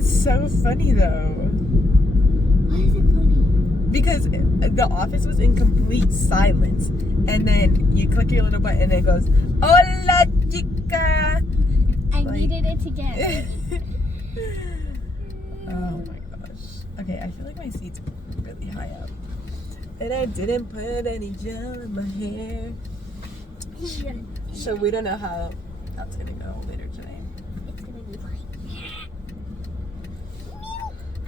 It's so funny though. Why is it funny? Because the office was in complete silence. And then you click your little button and it goes, Hola chica! I needed it to get. Oh my gosh. Okay, I feel like my seat's really high up. And I didn't put any gel in my hair. So we don't know how that's gonna go later today. It's gonna be fine.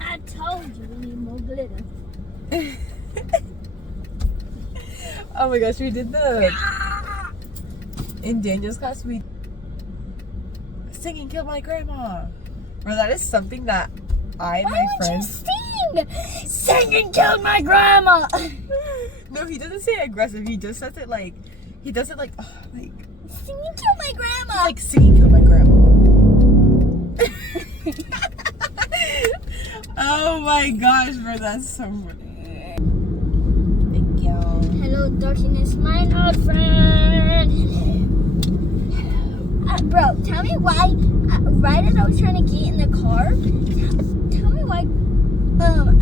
I told you we need more glitter. Oh my gosh, we did in Daniel's class, we singing Kill My Grandma. Bro, that is something that I and my friends Singing Killed My Grandma. No, he doesn't say it aggressive, he just says it like singing Kill My Grandma. like singing Kill My Grandma. Oh my gosh, bro, that's so funny. Thank you. Hello, darkness, my old friend. Bro, tell me why, right as I was trying to get in the car, tell me why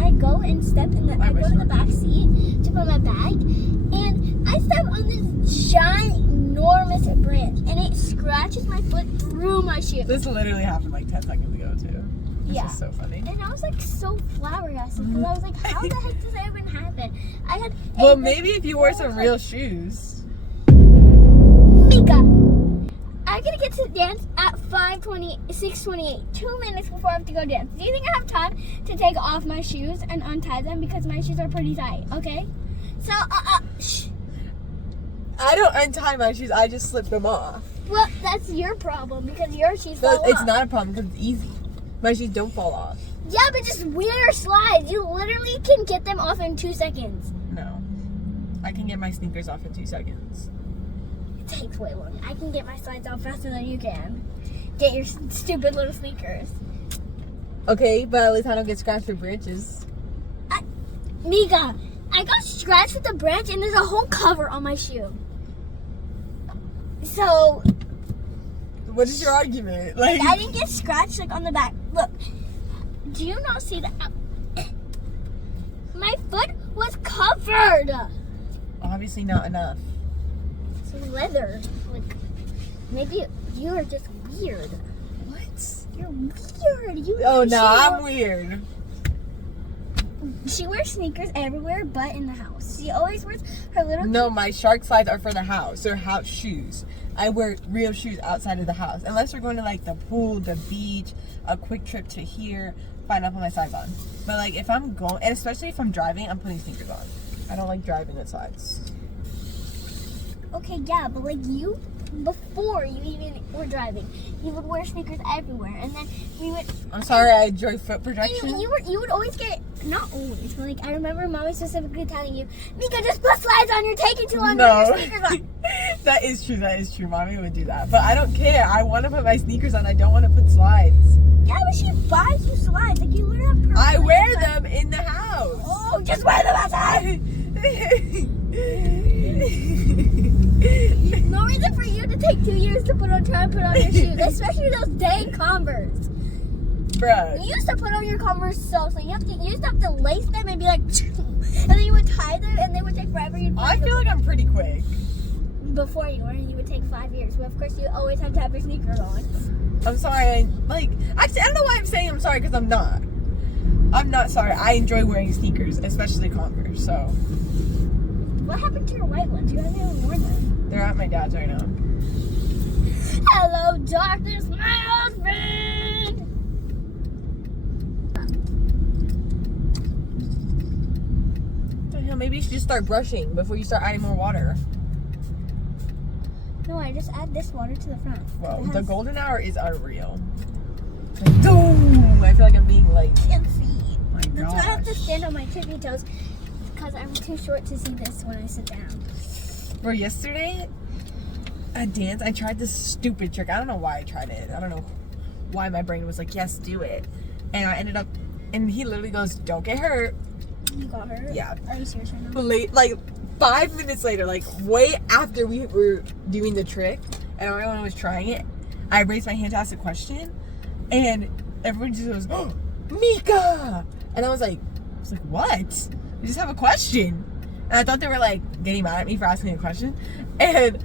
I go and step in the, I go to the back seat to put my bag, and I step on this ginormous branch, and it scratches my foot through my shoe. This literally happened like 10 seconds ago, too. This is so funny. And I was like so flabbergasted, because I was like, how the heck does that even happen? Well, maybe if you wore some real shoes. Mika, I gotta get to dance at 6:28, 2 minutes before I have to go dance. Do you think I have time to take off my shoes and untie them, because my shoes are pretty tight, okay? So, shh. I don't untie my shoes, I just slip them off. Well, that's your problem, because your shoes fall off. It's not a problem because it's easy. My shoes don't fall off. Yeah, but just wear slides. You literally can get them off in 2 seconds. No. I can get my sneakers off in 2 seconds. It takes way longer. I can get my slides off faster than you can. Get your stupid little sneakers. Okay, but at least I don't get scratched with branches. Mika, I got scratched with a branch and there's a whole cover on my shoe. So, what is your argument? Like, I didn't get scratched like on the back. Look, do you not see that? My foot was covered. Obviously not enough. It's leather. Like, maybe you are just weird. What? You're weird. I'm weird. She wears sneakers everywhere but in the house. She always wears her little... No, my shark slides are for the house. They're house shoes. I wear real shoes outside of the house. Unless we're going to like the pool, the beach, a quick trip to here, fine, I'll put my slides on. But like if I'm going, and especially if I'm driving, I'm putting sneakers on. I don't like driving with slides. Okay, yeah, but like you, before you even were driving, you would wear sneakers everywhere, and then we would... I'm sorry, I enjoy foot protection. You would always get, not always, but like I remember Mommy specifically telling you, Mika, just put slides on, you're taking too long to put your sneakers on. That is true, Mommy would do that. But I don't care, I want to put my sneakers on, I don't want to put slides. Yeah, but she buys you slides, like you literally have I wear them in the house. Oh, just wear them outside. No reason for you to take 2 years to try and put on your shoes, especially those dang Converse. Bruh. You used to put on your Converse so you used to have to lace them and be like, and then you would tie them, and they would take forever. I feel like I'm pretty quick. Before you were, you would take 5 years. But of course, you always have to have your sneakers on. I'm sorry. Actually, I don't know why I'm saying I'm sorry because I'm not. I'm not sorry. I enjoy wearing sneakers, especially Converse. So. What happened to your white ones? You haven't even worn them. They're at my dad's right now. Hello, darkness, my old friend. What the hell? Maybe you should just start brushing before you start adding more water. No, I just add this water to the front. Well, the golden hour is unreal. Like, boom! I feel like I'm being like. Can't see. My That's why I have to gosh. stand on my tippy toes because I'm too short to see this when I sit down. Bro, yesterday at dance, I tried this stupid trick. I don't know why I tried it. I don't know why my brain was like, yes, do it. And I ended up, and he literally goes, don't get hurt. You got hurt? Yeah. Are you serious right now? Like 5 minutes later, like way after we were doing the trick and everyone was trying it, I raised my hand to ask a question, and everyone just goes, oh, Mika! And I was like, what? I just have a question. And I thought they were like getting mad at me for asking a question. And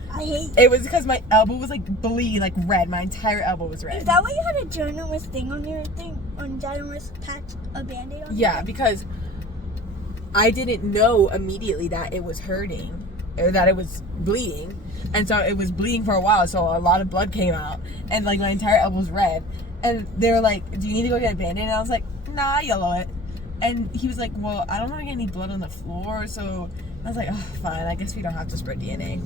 it was because my elbow was like bleeding, like red. My entire elbow was red. Is that why you had a ginormous thing on your thing? On ginormous patch, a band-aid on Yeah, because I didn't know immediately that it was hurting, or that it was bleeding. And so it was bleeding for a while, so a lot of blood came out. And like my entire elbow was red. And they were like, do you need to go get a band-aid? And I was like, nah, yellow it. And he was like, well, I don't want to get any blood on the floor. So I was like, oh, fine, I guess we don't have to spread DNA.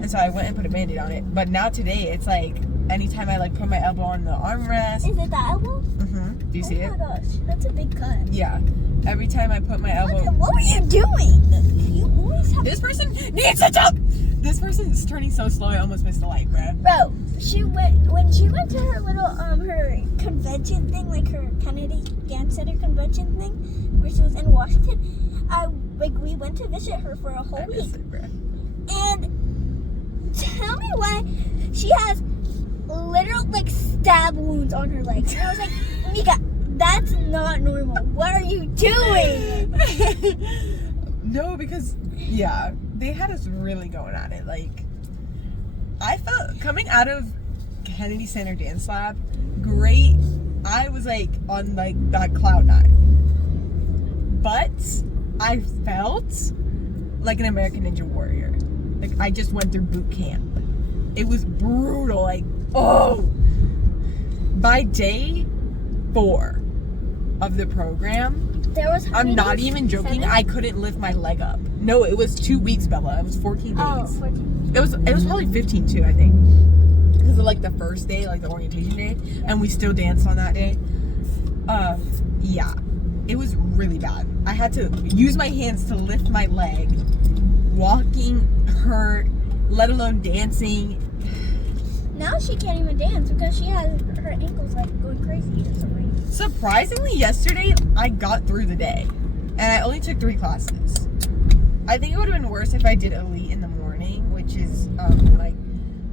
And so I went and put a band-aid on it. But now today, it's like, anytime I like put my elbow on the armrest. Is it the elbow? Mm-hmm. Do you see it? Oh my gosh, that's a big cut. Yeah. Every time I put my elbow. What were you doing? You always have. This person needs to jump! This person is turning so slow, I almost missed the light, bruh. Bro, when she went to her little her convention thing, like her Kennedy Dance Center convention thing, where she was in Washington. We went to visit her for a whole week. It, bruh. And tell me why she has literal like stab wounds on her legs. And I was like, Mika, that's not normal. What are you doing? No, because yeah, they had us really going at it. Like, I felt coming out of Kennedy Center Dance Lab, great. I was like on like that cloud nine, but I felt like an American Ninja Warrior. Like I just went through boot camp. It was brutal. Like, oh, by day 4 of the program, I'm not even joking. 7? I couldn't lift my leg up. No, it was 2 weeks, Bella. It was 14 days. Oh, 14. It was probably 15 too, I think. Because of like the first day, like the orientation day, and we still danced on that day. Yeah, it was really bad. I had to use my hands to lift my leg. Walking hurt, let alone dancing. Now she can't even dance because she has her ankles like going crazy or something. Surprisingly, yesterday I got through the day, and I only took 3 classes. I think it would have been worse if I did elite in the morning, which is like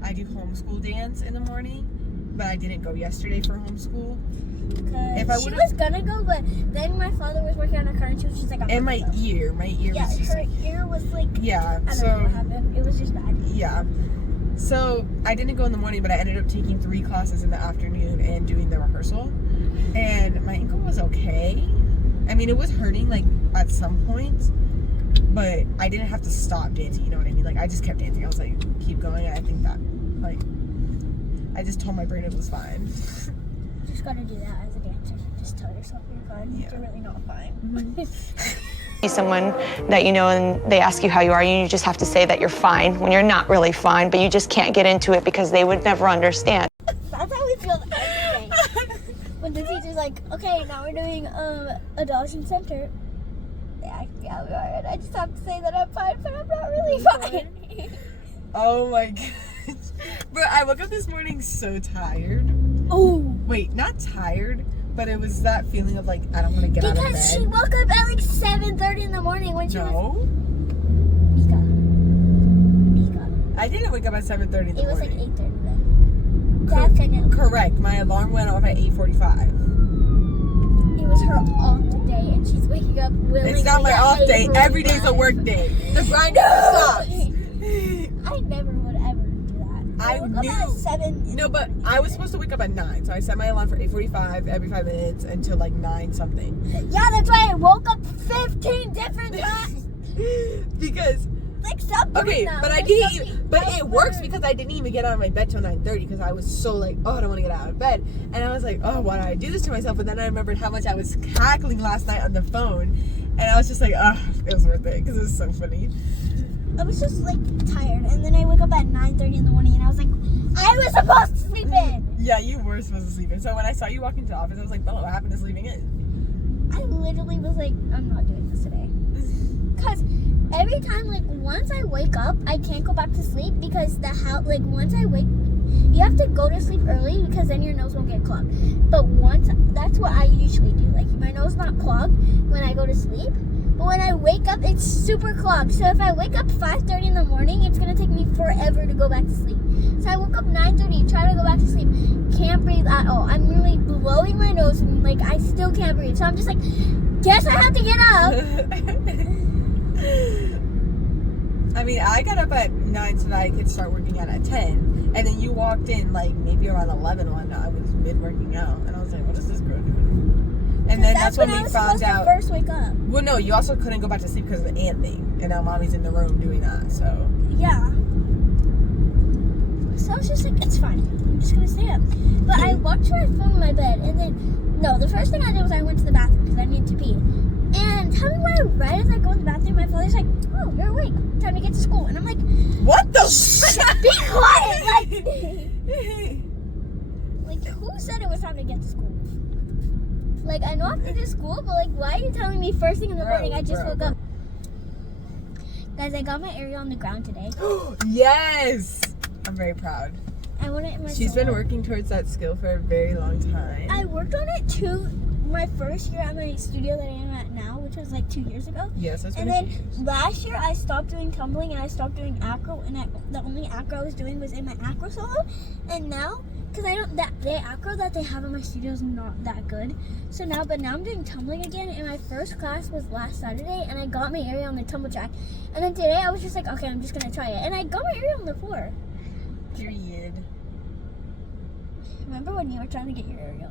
I do homeschool dance in the morning, but I didn't go yesterday for homeschool. She was gonna go, but then my father was working on a car and she was just like, and my ear yeah, was just her ear was like, yeah. I don't know what happened. It was just bad. Yeah. So I didn't go in the morning, but I ended up taking 3 classes in the afternoon and doing the rehearsal. And my ankle was okay. I mean, it was hurting like at some points, but I didn't have to stop dancing. You know what I mean? Like I just kept dancing. I was like, keep going. And I think that like I just told my brain it was fine. You just gotta do that as a dancer. Just tell yourself you're fine. Yeah. You're really not fine. Mm-hmm. Someone that you know and they ask you how you are, you just have to say that you're fine when you're not really fine, but you just can't get into it because they would never understand. That's how we feel every day. When the teacher's like, okay, now we're doing adoption center. Yeah, we are. And I just have to say that I'm fine, but I'm not really fine. Oh my gosh. Bro, I woke up this morning so tired. Oh. Wait, not tired, but it was that feeling of like, I don't want to get out of bed. Because she woke up at like 7:30 in the morning when she was... Mika. I didn't wake up at 7:30 in the It was morning. like 8:30 then. Definitely. Correct. My alarm went off at 8:45. It was her off day and she's waking up willingly. It's not my off day. Every day's a work day. The grind never stops. I never would ever do that. I woke up knew. at 7. No, but I was supposed to wake up at 9, so I set my alarm for 8:45 every 5 minutes until like 9 something. Yeah, that's why I woke up 15 different times. Because like stop doing okay, that. but I didn't even, but it works because I didn't even get out of my bed till 9:30 because I was so like, oh, I don't want to get out of bed, and I was like, oh, why did I do this to myself? But then I remembered how much I was cackling last night on the phone, and I was just like, oh, it was worth it because it was so funny. I was just like tired, and then I woke up at 9:30 in the morning, and I was like, I was supposed to sleep in. Yeah, you were supposed to sleep in. So when I saw you walk into the office, I was like, Bella, what happened to sleeping in? I literally was like, I'm not doing this today. Because every time, like, once I wake up, I can't go back to sleep because like, once I wake, you have to go to sleep early because then your nose won't get clogged. But that's what I usually do. Like, my nose not clogged when I go to sleep. But when I wake up, it's super clogged. So if I wake up 5:30 in the morning, it's going to take me forever to go back to sleep. So I woke up 9:30, try to go back to sleep. Can't breathe at all. I'm really blowing my nose and like I still can't breathe. So I'm just like, guess I have to get up. I mean, I got up at 9 so that I could start working out at 10. And then you walked in like maybe around 11 one. I was mid-working out. And I was like, what is this girl doing? And then that's when we found out. First wake up. Well, no, you also couldn't go back to sleep because of the ant thing. And now mommy's in the room doing that, so. Yeah. So I was just like, it's fine. I'm just going to stay up. But I watched my phone in my bed. And then, no, the first thing I did was I went to the bathroom because I needed to pee. And tell me why, right as I go in the bathroom, my father's like, oh, you're awake. Time to get to school. And I'm like, what the be quiet! Like, who said it was time to get to school? Like, I know I have to do school, but like, why are you telling me first thing in the morning? I just woke up. Guys, I got my aerial on the ground today. Yes! I'm very proud. I want it in my She's been working towards that skill for a very long time. I worked on it my first year at my studio that I am at now, which was like 2 years ago. Yes, that's And then last year I stopped doing tumbling and I stopped doing acro, and the only acro I was doing was in my acro solo. And now, because the acro that they have in my studio is not that good. So now I'm doing tumbling again, and my first class was last Saturday, and I got my area on the tumble track. And then today I was just like, okay, I'm just gonna try it, and I got my area on the floor. Period. Remember when you were trying to get your aerial?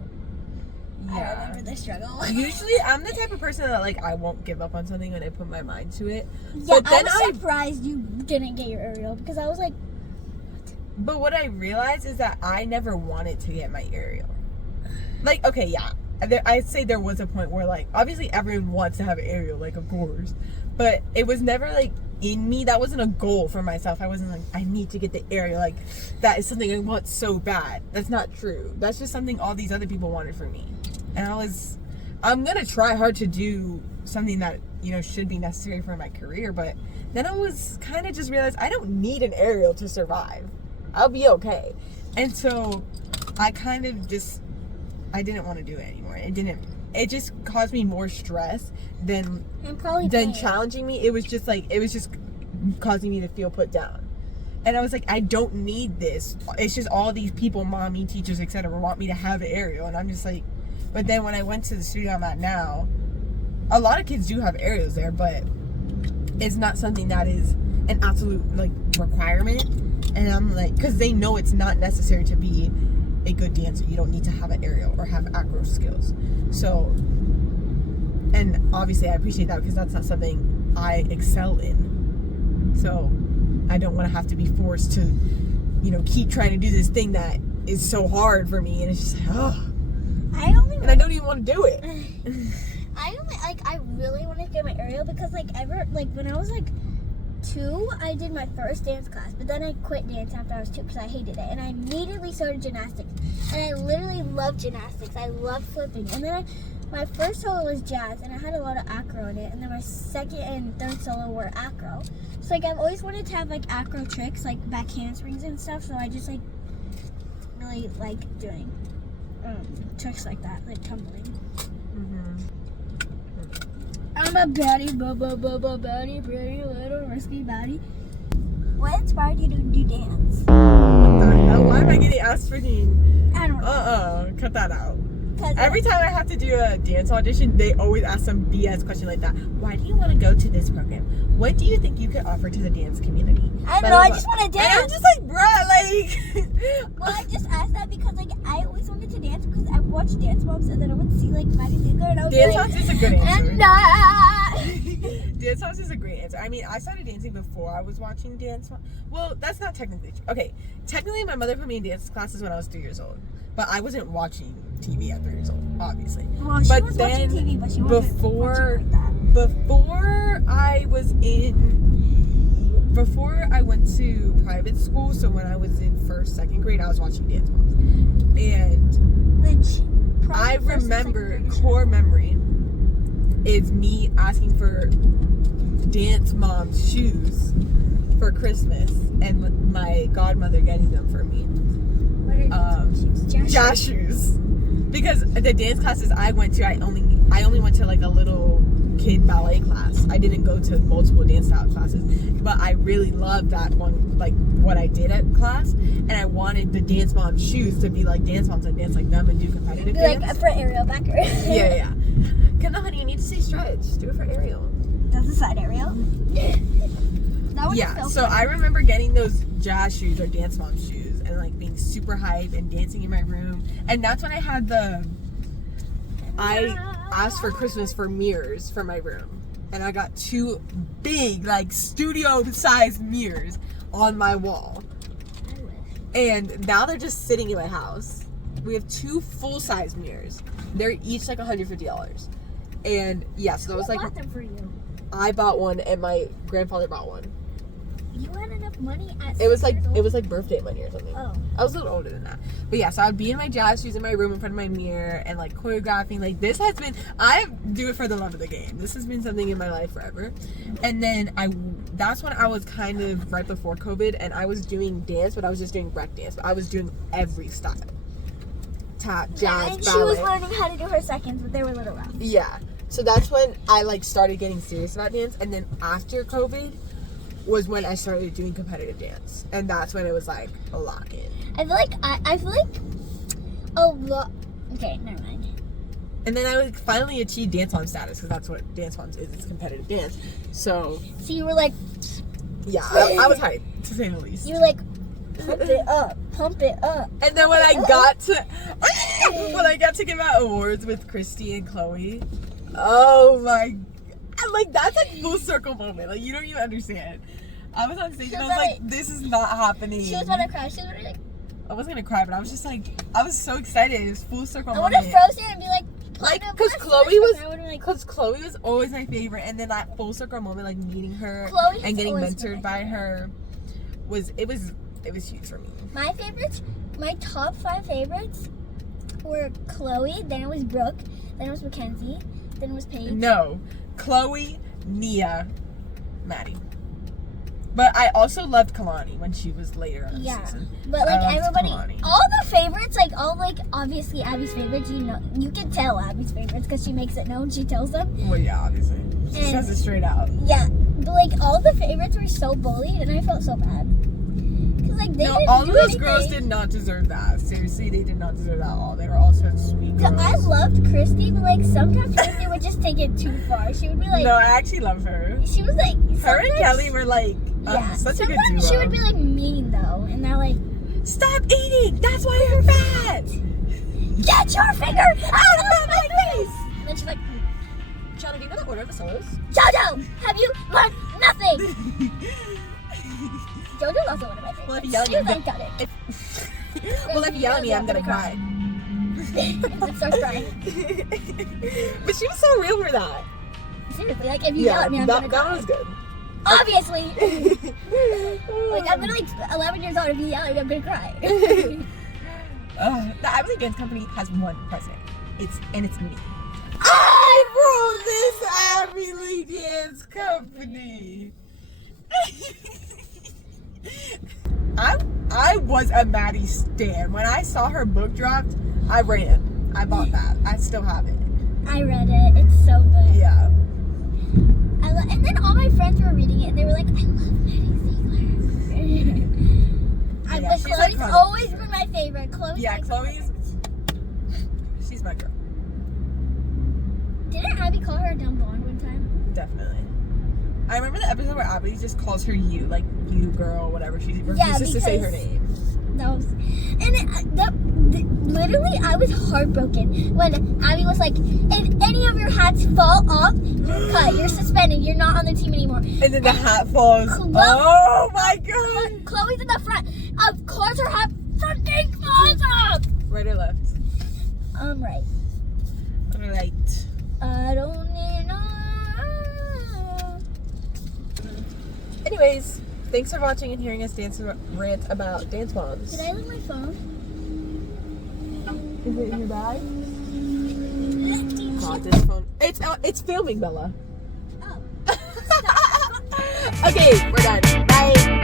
Yeah. I remember the struggle. Usually, I'm the type of person that like I won't give up on something when I put my mind to it. Yeah, but then I was surprised you didn't get your aerial because I was like. But what I realized is that I never wanted to get my aerial. Like, okay, yeah, I'd say there was a point where like obviously everyone wants to have an aerial, like of course, but it was never like in me. That wasn't a goal for myself. I wasn't like I need to get the aerial. Like that is something I want so bad. That's not true. That's just something all these other people wanted for me. And I'm gonna try hard to do something that, you know, should be necessary for my career, but then I was kind of just realized I don't need an aerial to survive. I'll be okay. And so I kind of just, I didn't want to do it anymore. It just caused me more stress than challenging me. It was just causing me to feel put down. And I was like, I don't need this. It's just all these people, mommy, teachers, etc., want me to have an aerial. And I'm just like, but then when I went to the studio I'm at now, a lot of kids do have aerials there, but it's not something that is an absolute like requirement. And I'm like, because they know it's not necessary to be a good dancer. You don't need to have an aerial or have acro skills. So, and obviously I appreciate that because that's not something I excel in. So I don't want to have to be forced to, you know, keep trying to do this thing that is so hard for me. And it's just like, oh. I don't even want to do it. I really want to get my aerial because when I was like 2, I did my first dance class, but then I quit dance after I was 2 because I hated it, and I immediately started gymnastics, and I literally love gymnastics. I love flipping, and then my first solo was jazz, and I had a lot of acro in it, and then my second and third solo were acro. So like I've always wanted to have like acro tricks, like back handsprings and stuff. So I just like really like doing tricks like that, like tumbling. I'm a baddie, baddie, pretty little risky baddie. What inspired you to do dance? What the hell? Why am I getting asked freaking? I don't know. Cut that out. Every time I have to do a dance audition, they always ask some BS question like that. Why do you want to go to this program? What do you think you could offer to the dance community? I don't know, I just want to dance. And I'm just like, bruh, like... Well, I just asked that because, like, I always wanted to dance because I watched Dance Moms and then I would see, like, Maddie Ziegler and I was Dance like... Moms is a good answer. And Dance Moms is a great answer. I mean, I started dancing before I was watching Dance Moms. Well, that's not technically true. Okay, technically my mother put me in dance classes when I was 3 years old. But I wasn't watching TV at 3 years old, obviously. Well, she was watching TV, but she wasn't watching like that. Before I went to private school, so when I was in 1st, 2nd grade, I was watching Dance Moms. And I remember, core memory is me asking for Dance Moms shoes for Christmas and my godmother getting them for me. Jazz shoes. Because the dance classes I went to, I only went to like a little kid ballet class. I didn't go to multiple dance style classes, but I really loved that one, like what I did at class, and I wanted the dance mom shoes to be like dance moms and dance like them and do competitive dance. Like for Ariel backer. Yeah. Come on, honey, you need to stay stretched. Do it for Ariel. That's a side Ariel. That one Yeah, is so I remember getting those jazz shoes or dance mom shoes and like being super hype and dancing in my room. And that's when I had I asked for Christmas for mirrors for my room. And I got 2 big, like studio sized mirrors on my wall. And now they're just sitting in my house. We have 2 full size mirrors. They're each like $150. And yeah, so that was like, bought them for you? I bought one and my grandfather bought one. You had enough money at It was 6 years old? like birthday money or something. Oh. I was a little older than that. But yeah, so I'd be in my jazz shoes in my room in front of my mirror and like choreographing. Like this has been, I do it for the love of the game. This has been something in my life forever. And then that's when I was kind of right before COVID and I was doing dance, but I was just doing break dance. But I was doing every style. Tap, jazz, yeah, and ballet. she was learning how to do her seconds, but they were a little rough. Yeah. So that's when I like started getting serious about dance. And then after COVID was when I started doing competitive dance. And that's when it was like a lock in. I feel like a lot. Okay, never mind. And then I would finally achieve dance mom status because that's what dance moms is. It's competitive dance. So you were like, yeah, I was hyped to say the least. you were like, pump it up, pump it up. And then when I got to give out awards with Christy and Chloe, oh my, like that's a full circle moment. Like you don't even understand. I was on stage and I was like, this is not happening. She was about to cry. She was about to like, I wasn't gonna cry, but I was just like, I was so excited. It was full circle I would moment. have frozen and be like, Because Chloe was always my favorite, and then that full circle moment, like meeting her Chloe and getting always mentored been by her, was huge for me. My favorites, my top 5 favorites were Chloe, then it was Brooke, then it was Mackenzie, then it was Paige. No, Chloe, Nia, Maddie. But I also loved Kalani when she was later in the season. But like I loved everybody, Kalani. all the favorites, like all like obviously Abby's favorites, you can tell Abby's favorites because she makes it known. She tells them. Well, yeah, obviously. She says it straight out. Yeah, but like all the favorites were so bullied, and I felt so bad. Cause like they didn't all do of those anything. girls did not deserve that. Seriously, they did not deserve that at all. They were all such sweet So girls. I loved Christy, but like sometimes Christy would just take it too far. She would be like, No, I actually love her. she was like, Her and sometimes- Kelly were like such a good duo. Sometimes she would be like mean though, and they're like, stop eating! That's why you're fat! get your finger out of my face! And then she's like, Shauna, do you know the order of the solos? Jojo, have you learned nothing? Jojo's also one of my favorites. Well, if you yell at me, She's I'm iconic. Well, if you yell at me, I'm gonna cry. And then starts crying. But she was so real for that. Seriously, like if you yell at me, I'm gonna that cry. was good. Obviously. Like I'm literally 11 years old. If you yell at me, I'm gonna cry. The Abilene Dance Company has one president. It's me. I wrote this Abilene Dance Company. I was a Maddie stan. When I saw her book dropped, I ran. I bought that. I still have it. I read it. It's so good. Yeah. And then all my friends were reading it, and they were like, "I love Maddie Ziegler." Yeah, But she's Chloe's iconic. always been my favorite. Chloe's. She's my girl. Didn't Abby call her a dumb blonde one time? Definitely. I remember the episode where Abby just calls her you, like you girl, whatever. She refuses Yeah, to say her because- name. That was, literally, I was heartbroken when Abby was like, "If any of your hats fall off, you're cut. You're suspended. You're not on the team anymore." And then the hat falls. Chloe- Oh my god! Chloe's in the front. Of course, her hat freaking falls off. Right or left? Right. Right. I don't need no. Anyways, thanks for watching and hearing us rant about dance moms. Did I leave my phone? Is it in your bag? God, this phone. It's filming, Bella. Oh. Okay, we're done. Bye.